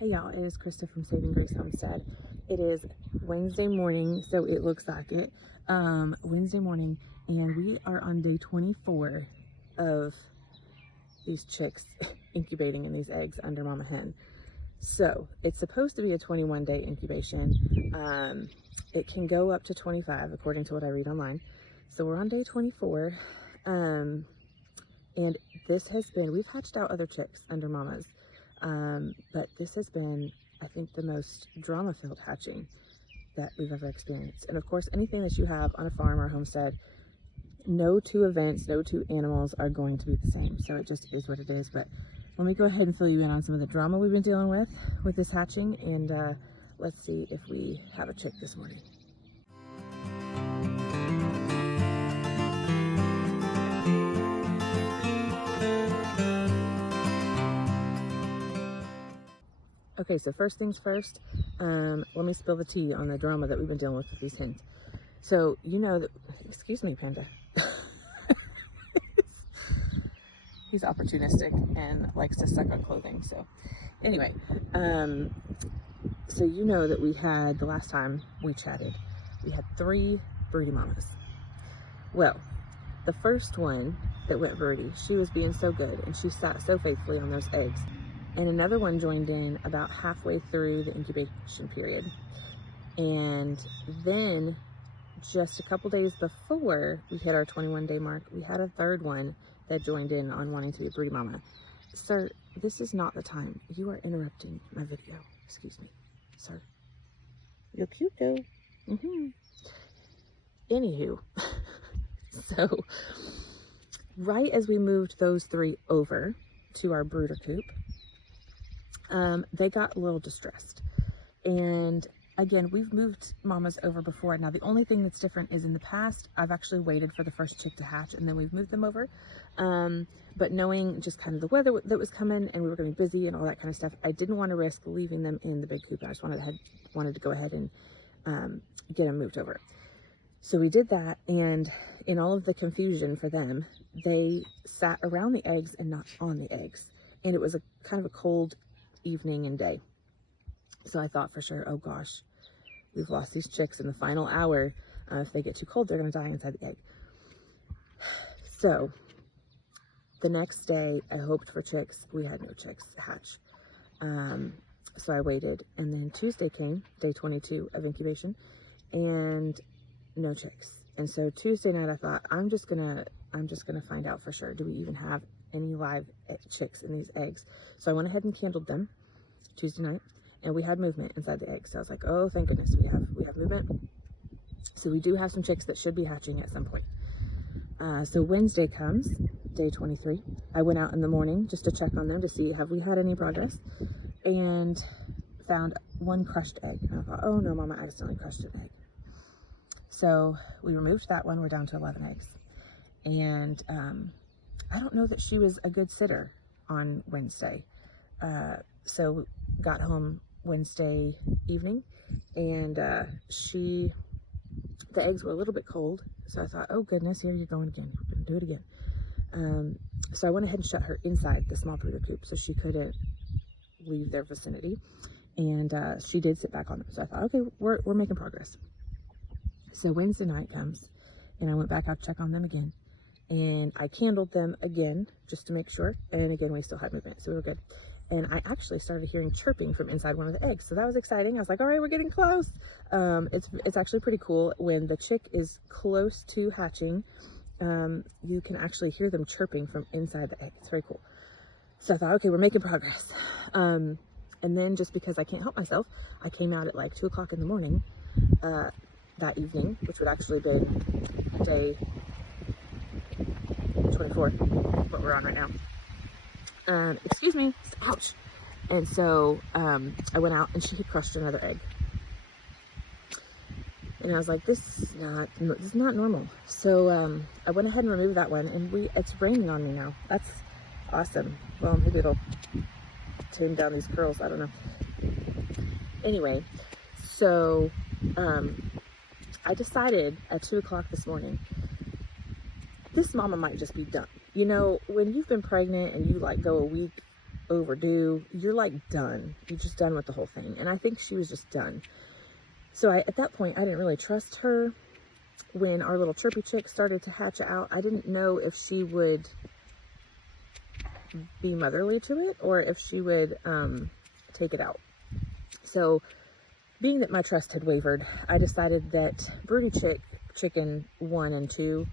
Hey y'all, it is Krista from Saving Grace Homestead. It is Wednesday morning, so it looks like it. Wednesday morning, and we are on day 24 of these chicks incubating in these eggs under mama hen. So it's supposed to be a 21-day incubation. It can go up to 25 according to what I read online. So we're on day 24, and this has been, we've hatched out other chicks under mamas. But this has been, I think, the most drama-filled hatching that we've ever experienced. And of course, anything that you have on a farm or homestead, no two events, no two animals are going to be the same. So it just is what it is. But let me go ahead and fill you in on some of the drama we've been dealing with this hatching. And let's see if we have a chick this morning. Okay, so first things first, let me spill the tea on the drama that we've been dealing with these hens. So, you know that, excuse me, Panda. He's opportunistic and likes to suck on clothing. So anyway, so you know that we had, the last time we chatted, we had 3 broody mamas. Well, the first one that went broody, she was being so good and she sat so faithfully on those eggs. And another one joined in about halfway through the incubation period. And then just a couple days before we hit our 21-day mark, we had a third one that joined in on wanting to be a broody mama. Sir, this is not the time. You are interrupting my video. Excuse me, sir. You're cute though. Anywho, so right as we moved those 3 over to our brooder coop, they got a little distressed. And again, we've moved mamas over before. Now, the only thing that's different is in the past, I've actually waited for the first chick to hatch and then we've moved them over. But knowing just kind of the weather that was coming and we were going to be busy and all that kind of stuff, I didn't want to risk leaving them in the big coop. I just wanted to go ahead and get them moved over. So we did that, and in all of the confusion for them, they sat around the eggs and not on the eggs. And it was a kind of a cold evening and day. So I thought for sure, oh gosh, we've lost these chicks in the final hour. If they get too cold, they're going to die inside the egg. So the next day I hoped for chicks. We had no chicks hatch. So I waited, and then Tuesday came, day 22 of incubation, and no chicks. And so Tuesday night I thought, I'm just gonna find out for sure. Do we even have any live chicks in these eggs? So I went ahead and candled them Tuesday night, and we had movement inside the eggs. So I was like, oh, thank goodness we have movement. So we do have some chicks that should be hatching at some point. So Wednesday comes, day 23. I went out in the morning just to check on them to see, have we had any progress, and found 1 crushed egg. And I thought, oh no, mama accidentally crushed an egg. So we removed that one. We're down to 11 eggs. And I don't know that she was a good sitter on Wednesday. So got home Wednesday evening, and the eggs were a little bit cold. So I thought, oh goodness, here you're going again. We're gonna do it again. So I went ahead and shut her inside the small brooder coop so she couldn't leave their vicinity. And she did sit back on them. So I thought, okay, we're making progress. So Wednesday night comes, and I went back out to check on them again. And I candled them again, just to make sure. And again, we still had movement, so we were good. And I actually started hearing chirping from inside one of the eggs. So that was exciting. I was like, all right, we're getting close. It's actually pretty cool. When the chick is close to hatching, you can actually hear them chirping from inside the egg. It's very cool. So I thought, okay, we're making progress. And then just because I can't help myself, I came out at like 2 o'clock in the morning that evening, which would actually been day 24, what we're on right now. Excuse me, ouch. And so I went out, and she had crushed another egg. And I was like, this is not normal. So I went ahead and removed that one, and it's raining on me now. That's awesome. Well, maybe it'll tame down these curls, I don't know. Anyway, so I decided at 2 o'clock this morning, this mama might just be done. You know, when you've been pregnant and you like go a week overdue. You're like done. You're just done with the whole thing. And I think she was just done. So at that point, I didn't really trust her. When our little chirpy chick started to hatch out, I didn't know if she would be motherly to it or if she would take it out. So being that my trust had wavered, I decided that broody chicken 1 and 2,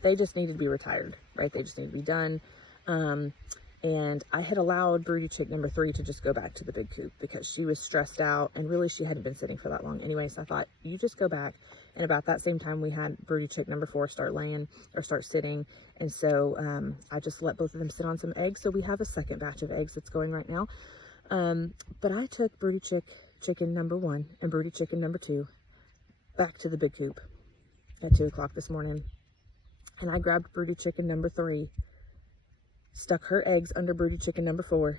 they just needed to be retired, right? They just need to be done. And I had allowed broody chick number 3 to just go back to the big coop because she was stressed out, and really she hadn't been sitting for that long anyway. So I thought, you just go back. And about that same time, we had broody chick number 4 start laying or start sitting. And so I just let both of them sit on some eggs. So we have a second batch of eggs that's going right now. But I took broody chicken number 1 and broody chicken number 2 back to the big coop at 2 o'clock this morning. And I grabbed broody chicken number 3, stuck her eggs under broody chicken number 4,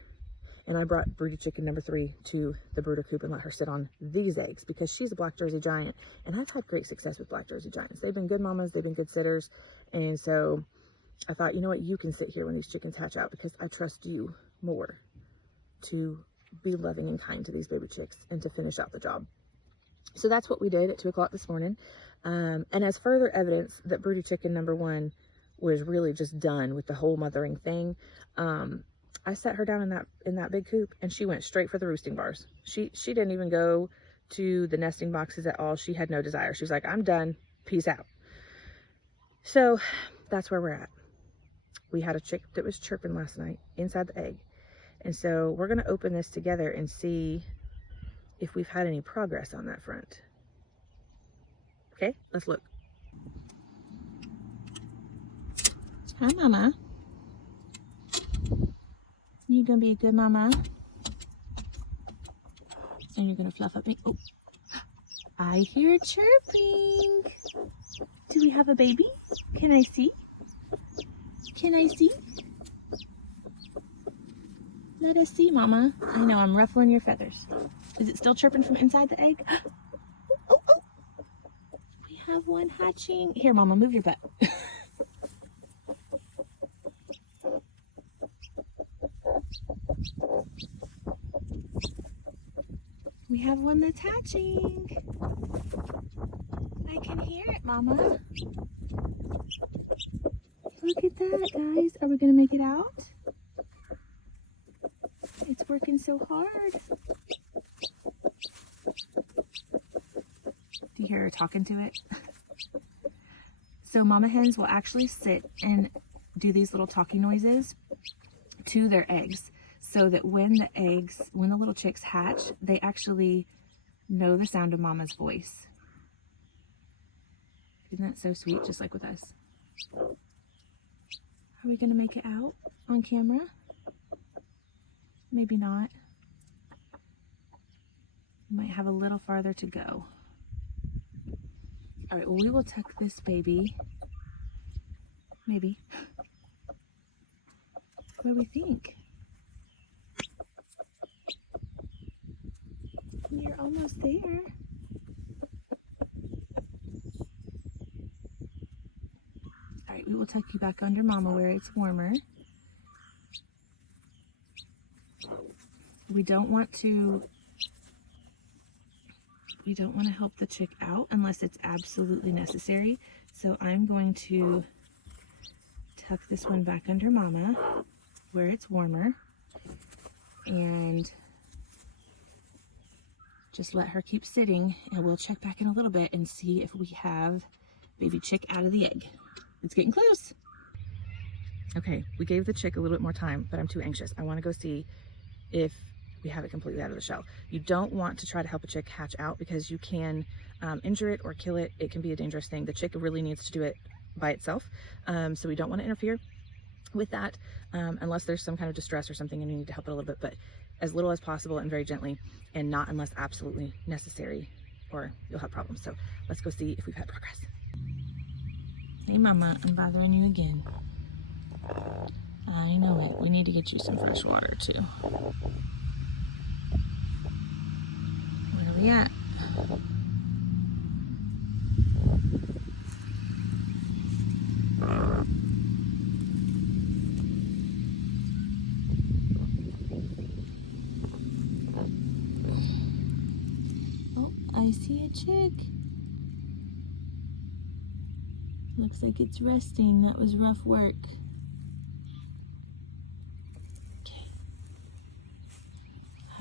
and I brought broody chicken number 3 to the brooder coop and let her sit on these eggs because she's a black Jersey giant, and I've had great success with black Jersey giants. They've been good mamas, they've been good sitters, and so I thought, you know what, you can sit here when these chickens hatch out because I trust you more to be loving and kind to these baby chicks and to finish out the job. So that's what we did at 2 o'clock this morning. And as further evidence that broody chicken number 1 was really just done with the whole mothering thing, I set her down in that big coop, and she went straight for the roosting bars. She didn't even go to the nesting boxes at all. She had no desire. She was like, I'm done, peace out. So that's where we're at. We had a chick that was chirping last night inside the egg, and so we're gonna open this together and see if we've had any progress on that front. Okay, let's look. Hi, Mama. You gonna be a good mama? And you're gonna fluff up me. Oh, I hear chirping. Do we have a baby? Can I see? Can I see? Let us see, Mama. I know, I'm ruffling your feathers. Is it still chirping from inside the egg? Oh, oh, oh. We have one hatching. Here, Mama, move your butt. We have one that's hatching. I can hear it, Mama. Look at that, guys. Are we gonna make it out? It's working so hard. Do you hear her talking to it? So mama hens will actually sit and do these little talking noises to their eggs, so that when the little chicks hatch, they actually know the sound of mama's voice. Isn't that so sweet? Just like with us. Are we gonna make it out on camera? Maybe not. Might have a little farther to go. All right, well, we will tuck this baby. Maybe. What do we think? You're almost there. All right, we will tuck you back under mama where it's warmer. We don't want to help the chick out unless it's absolutely necessary. So I'm going to tuck this one back under mama where it's warmer and just let her keep sitting, and we'll check back in a little bit and see if we have baby chick out of the egg. It's getting close. Okay, we gave the chick a little bit more time, but I'm too anxious. I want to go see if we have it completely out of the shell. You don't want to try to help a chick hatch out because you can injure it or kill it. It can be a dangerous thing. The chick really needs to do it by itself. So we don't want to interfere with that unless there's some kind of distress or something and you need to help it a little bit, but as little as possible and very gently, and not unless absolutely necessary or you'll have problems. So let's go see if we've had progress. Hey Mama, I'm bothering you again. I know it. We need to get you some fresh water too. Where are we at? see a chick. Looks like it's resting. That was rough work. Okay.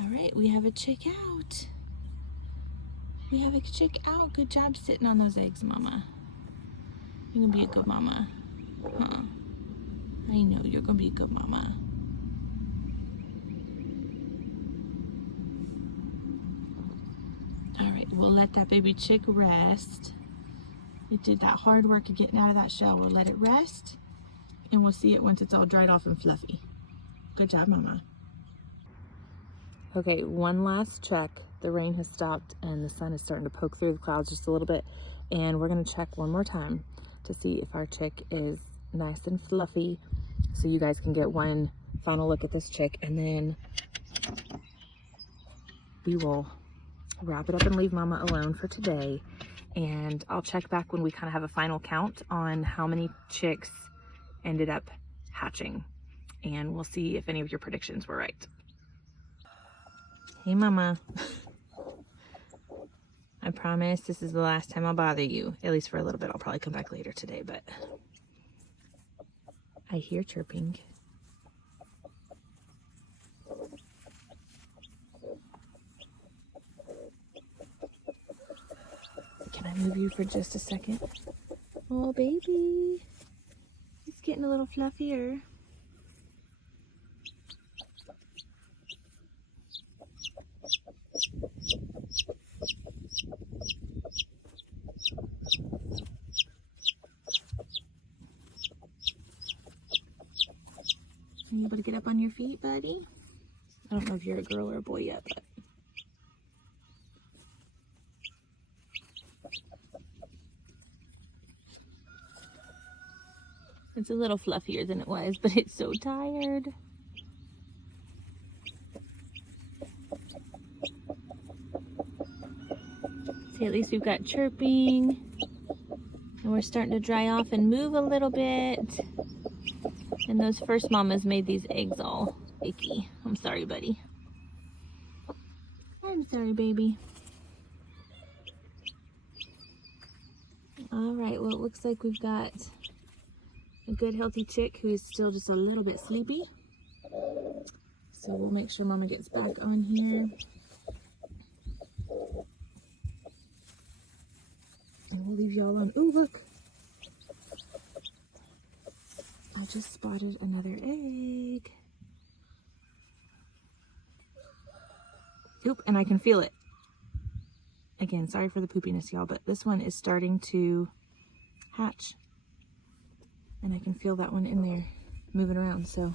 All right, we have a chick out. We have a chick out. Good job sitting on those eggs, Mama. You're gonna be a good mama. Huh? I know you're gonna be a good mama. All right, we'll let that baby chick rest. It did that hard work of getting out of that shell. We'll let it rest, and we'll see it once it's all dried off and fluffy. Good job, Mama. Okay, one last check. The rain has stopped and the sun is starting to poke through the clouds just a little bit. And we're gonna check one more time to see if our chick is nice and fluffy, so you guys can get one final look at this chick, and then we will wrap it up and leave Mama alone for today. And I'll check back when we kind of have a final count on how many chicks ended up hatching, and we'll see if any of your predictions were right. Hey, Mama. I promise this is the last time I'll bother you, at least for a little bit. I'll probably come back later today, but I hear chirping. Can I move you for just a second? Oh, baby. It's getting a little fluffier. Are you able to get up on your feet, buddy? I don't know if you're a girl or a boy yet, but it's a little fluffier than it was, but it's so tired. See, at least we've got chirping, and we're starting to dry off and move a little bit. And those first mamas made these eggs all icky. I'm sorry, buddy. I'm sorry, baby. All right, well, it looks like we've got a good healthy chick who is still just a little bit sleepy. So we'll make sure Mama gets back on here. And we'll leave y'all alone. Ooh, look. I just spotted another egg. Oop, and I can feel it. Again, sorry for the poopiness, y'all, but this one is starting to hatch. And I can feel that one in there moving around. So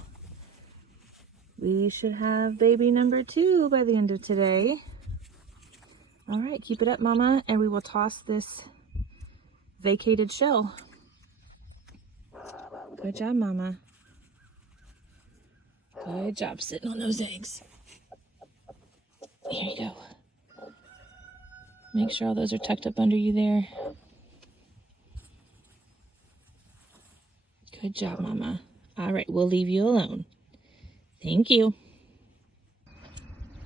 we should have baby number 2 by the end of today. All right, keep it up, Mama, and we will toss this vacated shell. Good job, Mama. Good job sitting on those eggs. Here you go. Make sure all those are tucked up under you there. Good job, Mama. All right, we'll leave you alone. Thank you.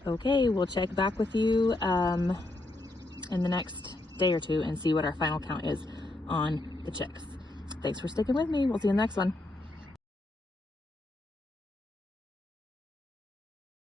Okay, we'll check back with you in the next day or two and see what our final count is on the chicks. Thanks for sticking with me. We'll see you in the next one.